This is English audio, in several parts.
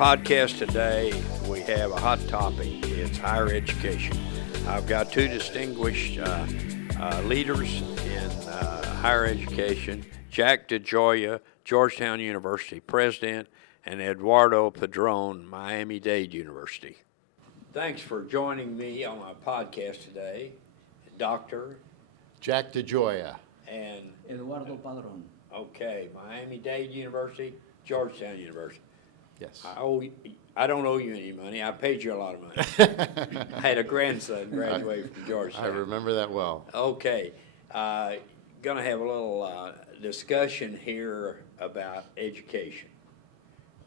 podcast today, we have a hot topic. It's higher education. I've got two distinguished leaders in higher education, Jack DeGioia, Georgetown University president, and Eduardo Padrón, Miami-Dade University. Thanks for joining me on my podcast today, Dr. Jack DeGioia. and Eduardo Padrón. Okay, Miami-Dade University, Georgetown University. Yes. I don't owe you any money. I paid you a lot of money. I had a grandson graduate from Georgetown. I remember that well. Okay, gonna have a little discussion here about education.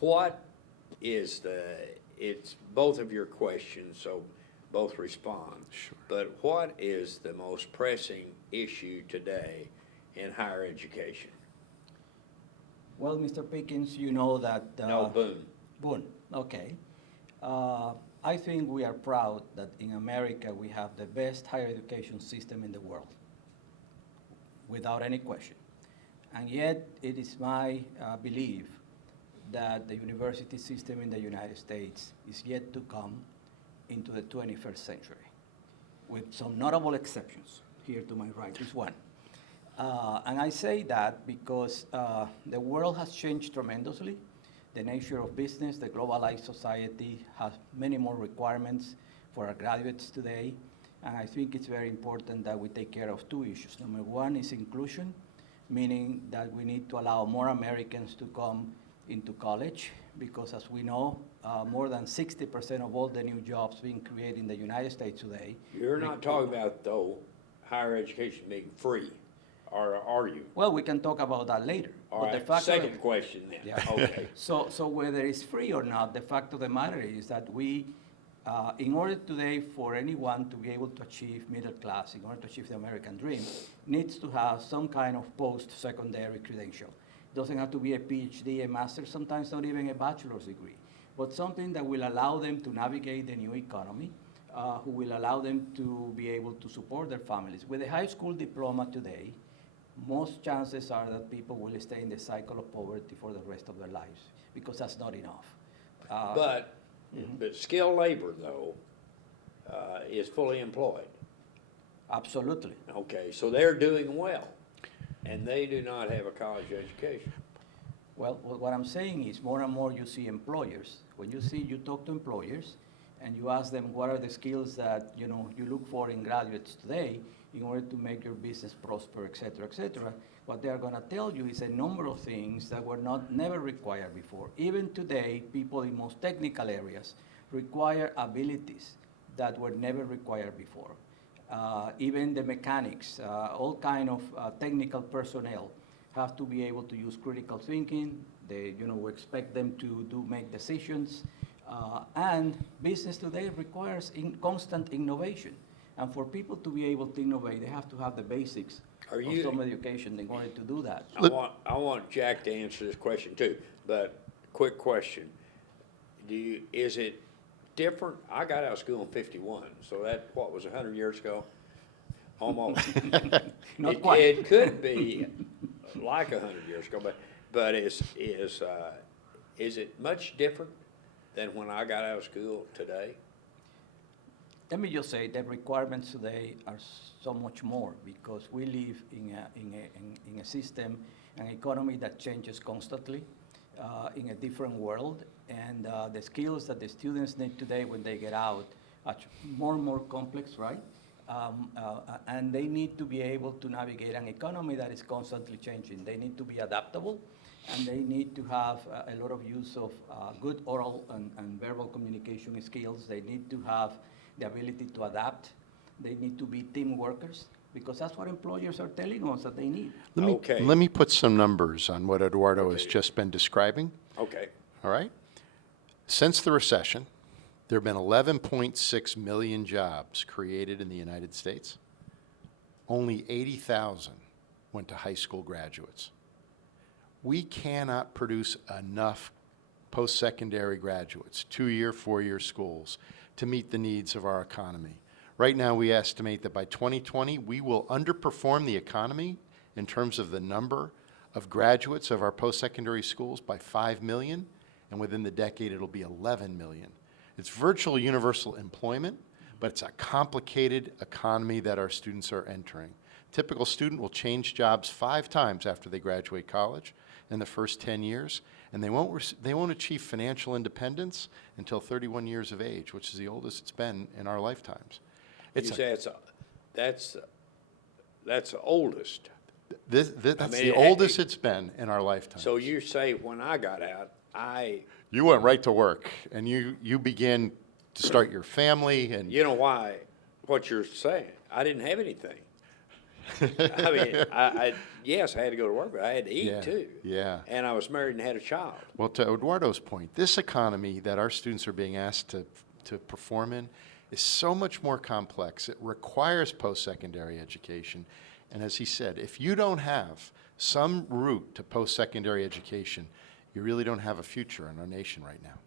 What is it's both of your questions, so both respond. Sure. But what is the most pressing issue today in higher education? Well, Mr. Pickens, you know that... No, Boone. Boone, okay. I think we are proud that in America we have the best higher education system in the world, without any question. And yet, it is my belief that the university system in the United States is yet to come into the 21st century, with some notable exceptions. Here to my right is one. And I say that because the world has changed tremendously. The nature of business, the globalized society has many more requirements for our graduates today. And I think it's very important that we take care of two issues. Number one is inclusion, meaning that we need to allow more Americans to come into college, because as we know, more than 60% of all the new jobs being created in the United States today. You're not talking about, though, higher education being free, or are you? Well, we can talk about that later. All But the right, fact of the- second question then. Yeah. Okay. So whether it's free or not, the fact of the matter is that we, in order today for anyone to be able to achieve middle class, in order to achieve the American dream, needs to have some kind of post-secondary credential. Doesn't have to be a PhD, a master's, sometimes not even a bachelor's degree, but something that will allow them to navigate the new economy, who will allow them to be able to support their families. With a high school diploma today, most chances are that people will stay in the cycle of poverty for the rest of their lives, because that's not enough. But skilled labor, though, is fully employed. Absolutely. Okay, so they're doing well, and they do not have a college education. Well, what I'm saying is more and more you see employers. When you talk to employers and you ask them what are the skills that you look for in graduates today in order to make your business prosper, et cetera, what they are going to tell you is a number of things that were never required before. Even today, people in most technical areas require abilities that were never required before. Even the mechanics, all kind of technical personnel have to be able to use critical thinking. We expect them to make decisions. And business today requires constant innovation. And for people to be able to innovate, they have to have the basics of some education in order to do that. I want Jack to answer this question too, but quick question. Is it different? I got out of school in 51, so that, was 100 years ago? Almost. Not quite. It could be like 100 years ago, but is it much different than when I got out of school today? Let me just say that requirements today are so much more, because we live in a system, an economy that changes constantly, in a different world, and the skills that the students need today when they get out are more and more complex, right? And they need to be able to navigate an economy that is constantly changing. They need to be adaptable, and they need to have a lot of use of good oral and verbal communication skills. They need to have the ability to adapt. They need to be team workers, because that's what employers are telling us that they need. Let me put some numbers on what Eduardo has just been describing. Okay. All right? Since the recession, there have been 11.6 million jobs created in the United States. Only 80,000 went to high school graduates. We cannot produce enough post-secondary graduates, 2-year, 4-year schools, to meet the needs of our economy. Right now, we estimate that by 2020, we will underperform the economy in terms of the number of graduates of our post-secondary schools by 5 million, and within the decade it'll be 11 million. It's virtual universal employment, but it's a complicated economy that our students are entering. Typical student will change jobs 5 times after they graduate college in the first 10 years, and they won't achieve financial independence until 31 years of age, which is the oldest it's been in our lifetimes. You say that's the oldest. That's I mean, the oldest it's been in our lifetime. So you say when I got out, You went right to work, and you began to start your family, and you know why, what you're saying, I didn't have anything. I mean, yes, I had to go to work, but I had to eat too. Yeah. And I was married and had a child. Well, to Eduardo's point, this economy that our students are being asked to perform in is so much more complex. It requires post-secondary education. And as he said, if you don't have some route to post-secondary education, you really don't have a future in our nation right now.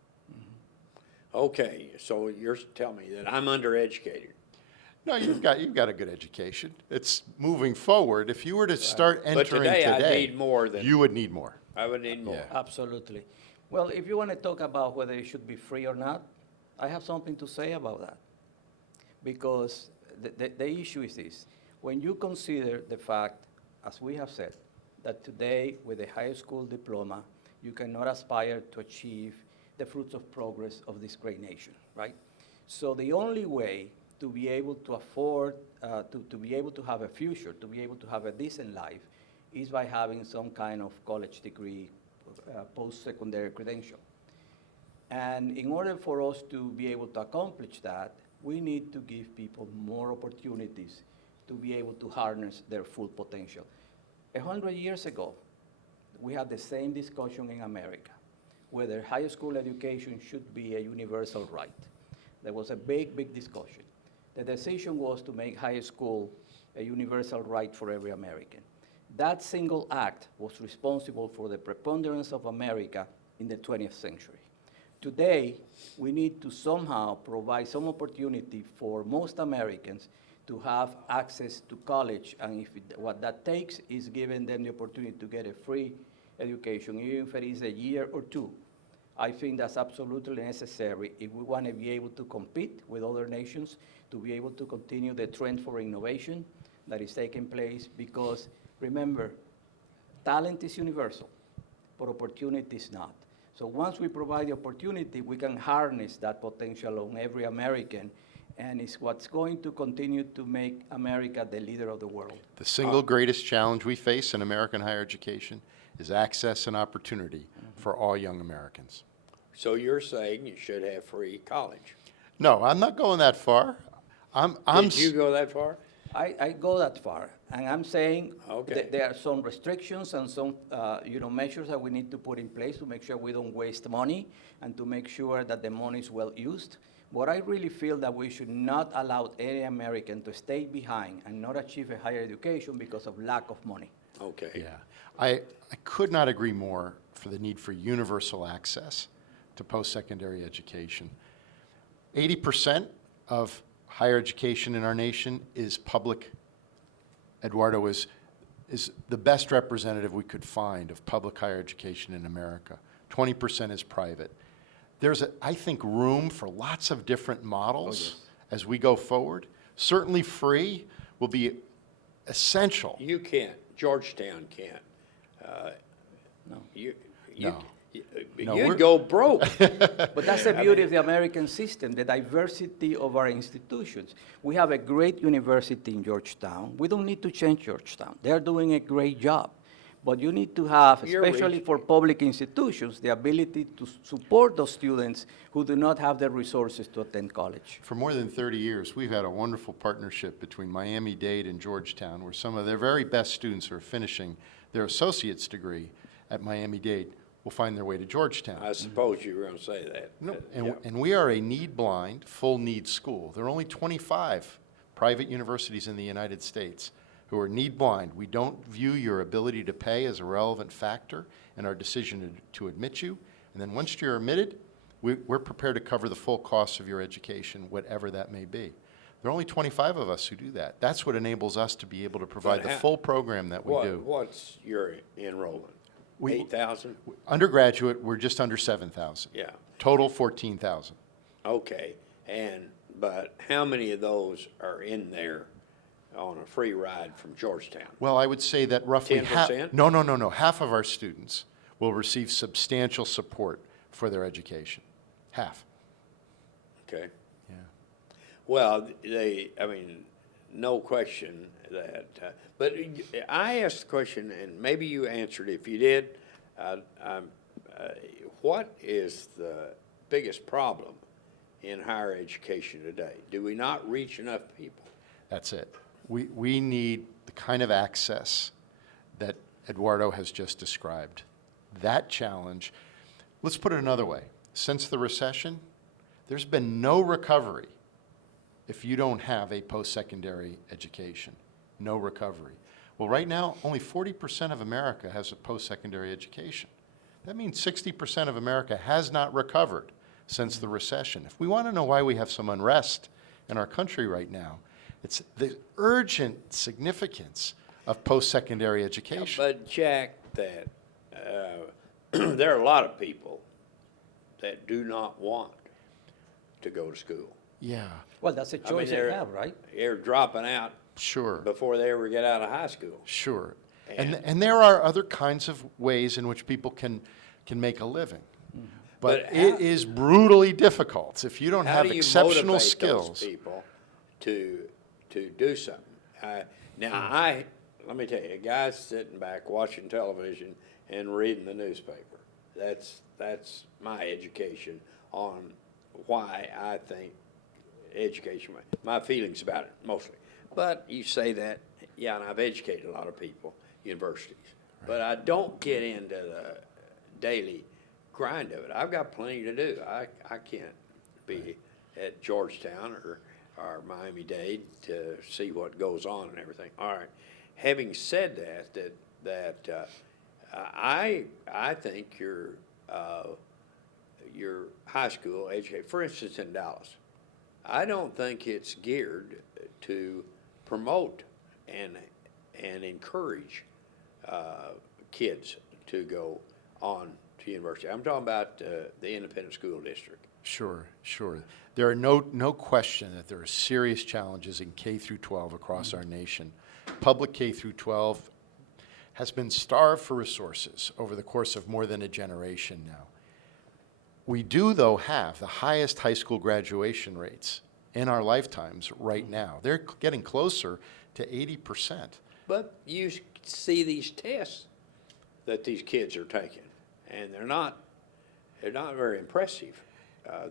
Okay, so you're telling me that I'm undereducated. No, you've got a good education. It's moving forward. If you were to start entering But today I today, need more than, you would need more. I would need more. Yeah. Absolutely. Well, if you want to talk about whether it should be free or not, I have something to say about that. Because the issue is this. When you consider the fact, as we have said, that today with a high school diploma, you cannot aspire to achieve the fruits of progress of this great nation, right? So the only way to be able to afford, to be able to have a future, to be able to have a decent life, is by having some kind of college degree, post-secondary credential. And in order for us to be able to accomplish that, we need to give people more opportunities to be able to harness their full potential. 100 years ago, we had the same discussion in America, whether high school education should be a universal right. There was a big, big discussion. The decision was to make high school a universal right for every American. That single act was responsible for the preponderance of America in the 20th century. Today, we need to somehow provide some opportunity for most Americans to have access to college, and what that takes is giving them the opportunity to get a free education, even if it is a year or two. I think that's absolutely necessary if we want to be able to compete with other nations, to be able to continue the trend for innovation that is taking place, because remember, talent is universal, but opportunity is not. So once we provide the opportunity, we can harness that potential on every American, and it's what's going to continue to make America the leader of the world. The single greatest challenge we face in American higher education is access and opportunity for all young Americans. So you're saying you should have free college? No, I'm not going that far. Did you go that far? I go that far, and I'm saying Okay. there are some restrictions and some measures that we need to put in place to make sure we don't waste money and to make sure that the money is well used. But I really feel that we should not allow any American to stay behind and not achieve a higher education because of lack of money. Okay. Yeah, I could not agree more for the need for universal access to post-secondary education. 80% of higher education in our nation is public. Eduardo is the best representative we could find of public higher education in America. 20% is private. There's, I think, room for lots of different models as we go forward. Certainly free will be essential. You can't. Georgetown can't. No. No. No, You'd go broke. But that's the beauty of the American system, the diversity of our institutions. We have a great university in Georgetown. We don't need to change Georgetown. They're doing a great job. But you need to have, especially for public institutions, the ability to support those students who do not have the resources to attend college. For more than 30 years, we've had a wonderful partnership between Miami-Dade and Georgetown, where some of their very best students who are finishing their associate's degree at Miami-Dade will find their way to Georgetown. I suppose you were going to say that. No, Yeah. and we are a need-blind, full-need school. There are only 25 private universities in the United States who are need-blind. We don't view your ability to pay as a relevant factor in our decision to admit you. And then once you're admitted, we're prepared to cover the full costs of your education, whatever that may be. There are only 25 of us who do that. That's what enables us to be able to provide the full program that we do. What's your enrollment? 8,000? Undergraduate, we're just under 7,000. Yeah. Total 14,000. Okay, but how many of those are in there on a free ride from Georgetown? Well, I would say that roughly 10%? No. Half of our students will receive substantial support for their education. Half. Okay. Yeah. Well, no question that, but I asked the question, and maybe you answered. If you did, what is the biggest problem in higher education today? Do we not reach enough people? That's it. We need the kind of access that Eduardo has just described. That challenge, let's put it another way. Since the recession, there's been no recovery if you don't have a post-secondary education. No recovery. Well, right now, only 40% of America has a post-secondary education. That means 60% of America has not recovered since the recession. If we want to know why we have some unrest in our country right now, it's the urgent significance of post-secondary education. But Jack, that there are a lot of people that do not want to go to school. Yeah, Well, that's a choice they have, right? They're dropping out sure. before they ever get out of high school. Sure. And- And there are other kinds of ways in which people can make a living. But But it how- is brutally difficult if you don't How have do you exceptional motivate skills. those people to do something? Let me tell you, a guy's sitting back watching television and reading the newspaper. That's my education on why I think education, my feelings about it mostly. But you say that, yeah, and I've educated a lot of people, universities. But I don't get into the daily grind of it. I've got plenty to do. I can't be at Georgetown or Miami-Dade to see what goes on and everything. All right. Having said that, I think your high school education, for instance, in Dallas, I don't think it's geared to promote and encourage kids to go on to university. I'm talking about the independent school district. Sure. There are no question that there are serious challenges in K through 12 across our nation. Public K through 12 has been starved for resources over the course of more than a generation now. We do, though, have the highest high school graduation rates in our lifetimes right now. They're getting closer to 80%. But you see these tests that these kids are taking, and they're not very impressive,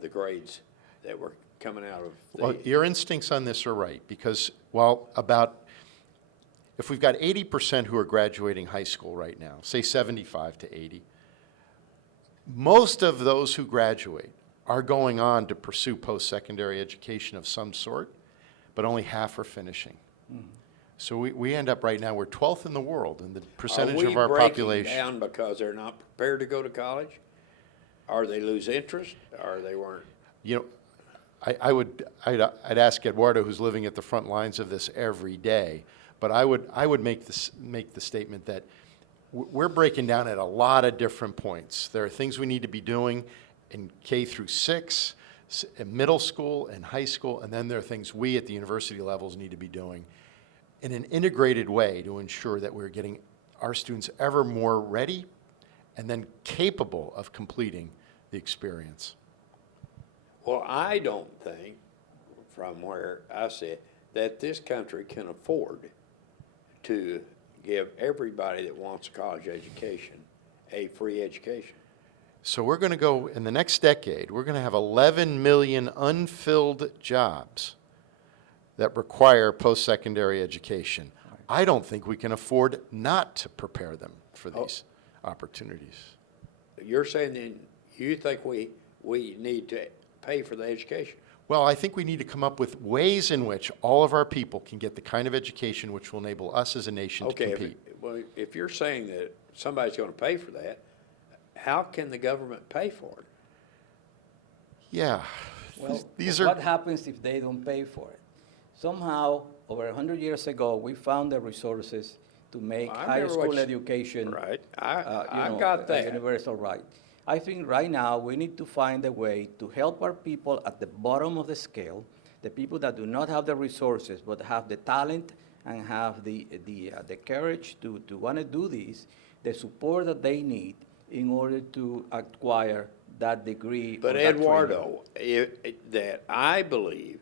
the grades that were coming out of Well, your instincts on this are right, because if we've got 80% who are graduating high school right now, say 75 to 80, most of those who graduate are going on to pursue post-secondary education of some sort, but only half are finishing. So we end up right now, we're 12th in the world in the percentage of our population. Are we breaking down because they're not prepared to go to college? Or they lose interest, or they weren't? You know, I'd ask Eduardo, who's living at the front lines of this every day, but I would make the statement that we're breaking down at a lot of different points. There are things we need to be doing in K through 6, in middle school and high school, and then there are things we at the university levels need to be doing in an integrated way to ensure that we're getting our students ever more ready and then capable of completing the experience. Well, I don't think, from where I sit, that this country can afford to give everybody that wants a college education a free education. So we're going to go, in the next decade, we're going to have 11 million unfilled jobs that require post-secondary education. I don't think we can afford not to prepare them for these opportunities. You're saying then you think we need to pay for the education? Well, I think we need to come up with ways in which all of our people can get the kind of education which will enable us as a nation to compete. If you're saying that somebody's going to pay for that, how can the government pay for it? Yeah. Well, These what are, happens if they don't pay for it? Somehow, over 100 years ago, we found the resources to make I high remember school what you- education Right, you I know, got a that. universal right. I think right now we need to find a way to help our people at the bottom of the scale, the people that do not have the resources but have the talent and have the courage to want to do this, the support that they need in order to acquire that degree. But or that training. Eduardo, that I believe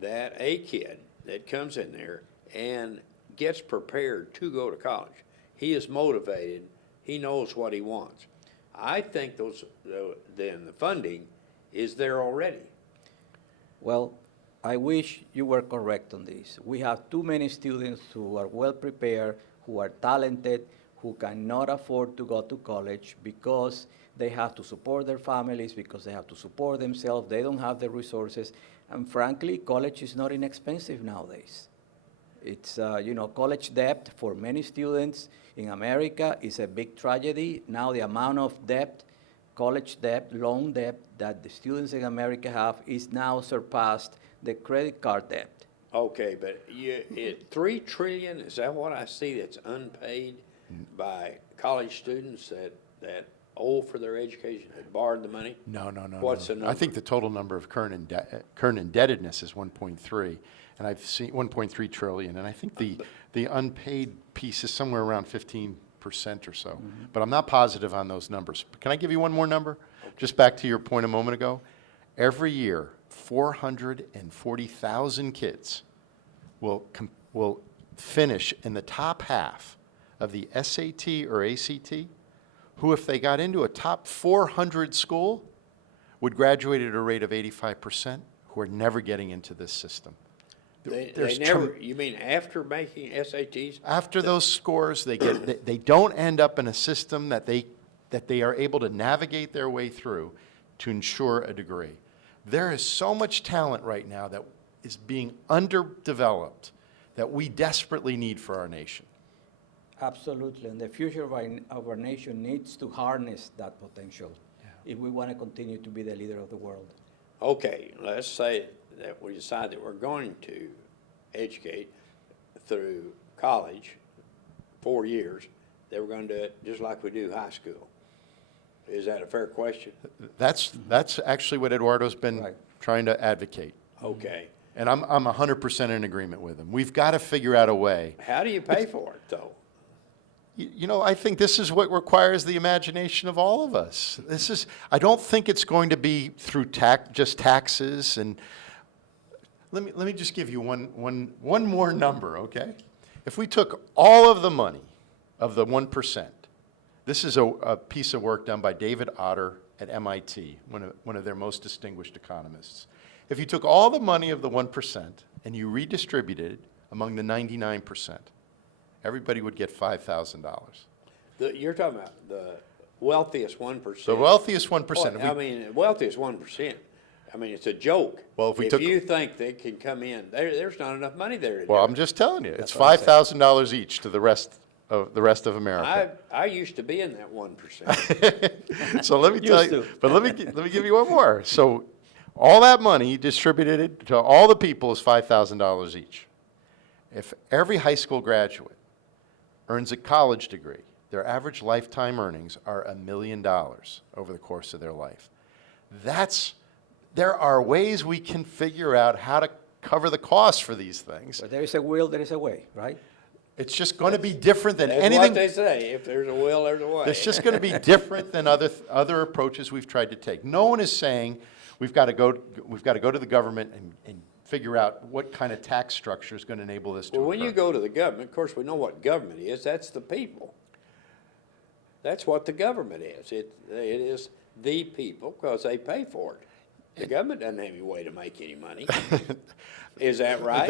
that a kid that comes in there and gets prepared to go to college, he is motivated, he knows what he wants. I think then the funding is there already. Well, I wish you were correct on this. We have too many students who are well prepared, who are talented, who cannot afford to go to college because they have to support their families, because they have to support themselves, they don't have the resources. And frankly, college is not inexpensive nowadays. It's, college debt for many students in America is a big tragedy. Now the amount of debt, college debt, loan debt that the students in America have is now surpassed the credit card debt. Okay, but $3 trillion, is that what I see that's unpaid by college students that owe for their education, that borrowed the money? No. What's the I number? think the total number of current indebtedness is 1.3, and I've seen 1.3 trillion, and I think the unpaid piece is somewhere around 15% or so. But I'm not positive on those numbers. Can I give you one more number? Just back to your point a moment ago. Every year, 440,000 kids will finish in the top half of the SAT or ACT, who, if they got into a top 400 school, would graduate at a rate of 85%, who are never getting into this system. They There's never, you mean after making SATs? After those scores, they don't end up in a system that they are able to navigate their way through to ensure a degree. There is so much talent right now that is being underdeveloped that we desperately need for our nation. Absolutely, and the future of our nation needs to harness that potential if we want to continue to be the leader of the world. Okay, let's say that we decide that we're going to educate through college, 4 years, that we're going to do it just like we do high school. Is that a fair question? That's actually what Eduardo's been Right. trying to advocate. Okay. And I'm 100% in agreement with him. We've got to figure out a way. How do you pay for it, though? I think this is what requires the imagination of all of us. I don't think it's going to be through just taxes. And let me just give you one more number, okay? If we took all of the money of the 1%, this is a piece of work done by David Otter at MIT, one of their most distinguished economists. If you took all the money of the 1% and you redistributed it among the 99%, everybody would get $5,000. You're talking about the wealthiest 1%. The wealthiest 1%. Well, wealthiest 1%. I mean, it's a joke. Well, if you think they can come in, there's not enough money there to do Well, it. I'm just telling you, it's That's what I'm saying. $5,000 each to the rest of America. I used to be in that 1%. So let me tell Used you, to. but let me give you one more. So all that money distributed to all the people is $5,000 each. If every high school graduate earns a college degree, their average lifetime earnings are $1 million over the course of their life. There are ways we can figure out how to cover the costs for these things. But there is a will, there is a way, right? It's just going to be different than That's anything. what they say. If there's a will, there's a way. It's just going to be different than other approaches we've tried to take. No one is saying we've got to go to the government and figure out what kind of tax structure is going to enable this to Well, when occur. you go to the government, of course, we know what government is. That's the people. That's what the government is. It is the people because they pay for it. The government doesn't have any way to make any money. Is that right?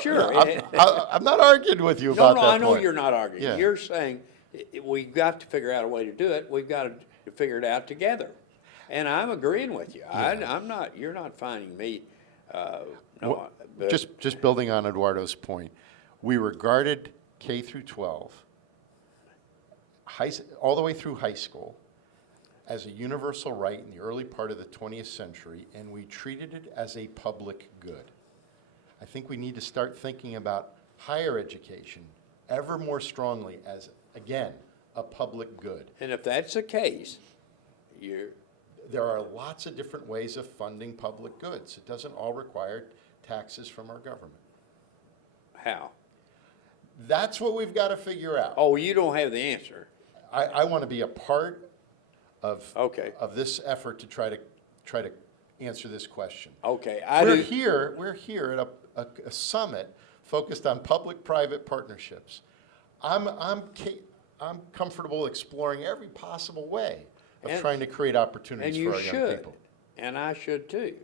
Sure. I'm not arguing with you about that I know point. you're not arguing. Yeah. You're saying we've got to figure out a way to do it. We've got to figure it out together. And I'm agreeing with you. I'm not. You're not finding me. No. But Just building on Eduardo's point, we regarded K through 12, all the way through high school, as a universal right in the early part of the 20th century, and we treated it as a public good. I think we need to start thinking about higher education ever more strongly as, again, a public good. And if that's the case, There are lots of different ways of funding public goods. It doesn't all require taxes from our government. how? That's what we've got to figure out. Oh, you don't have the answer. I want to be a part of Okay. of this effort to try to answer this question. Okay, We're here at a summit focused on public-private partnerships. I'm comfortable exploring every possible way of And- trying to create opportunities And for you our young should, people. and I should too.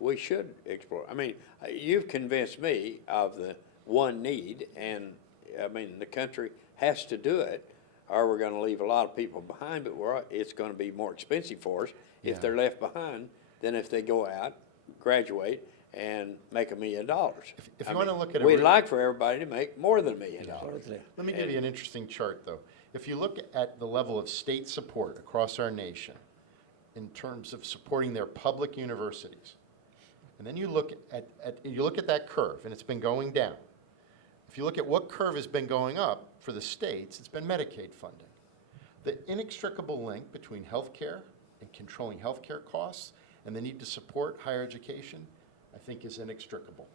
We should explore. I mean, you've convinced me of the one need, and I mean, the country has to do it, or we're gonna leave a lot of people behind, but it's gonna be more expensive for us if Yeah. they're left behind than if they go out, graduate, and make $1 million. If I you wanna mean, look at we'd it, like for everybody to make more than $1 million. Absolutely. let me give you an interesting chart, though. If you look at the level of state support across our nation in terms of supporting their public universities, and then you look at that curve, and it's been going down. If you look at what curve has been going up for the states, it's been Medicaid funding. The inextricable link between healthcare and controlling healthcare costs and the need to support higher education, I think, is inextricable.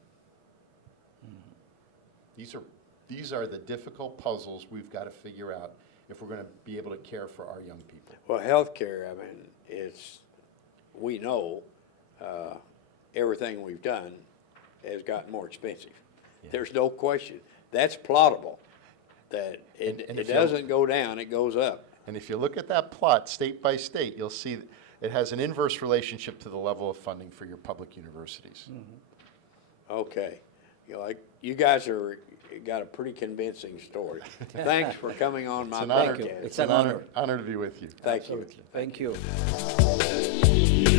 These are the difficult puzzles we've got to figure out if we're going to be able to care for our young people. Well, healthcare, I mean, we know, everything we've done has gotten more expensive. There's no question. That's plottable, that And it if you- doesn't go down, it goes up. And if you look at that plot state by state, you'll see that it has an inverse relationship to the level of funding for your public universities. Okay. You guys got a pretty convincing story. Thanks for coming on my It's an honor. podcast. It's an honor. Honor to be with you. Thank you. Absolutely. Thank you.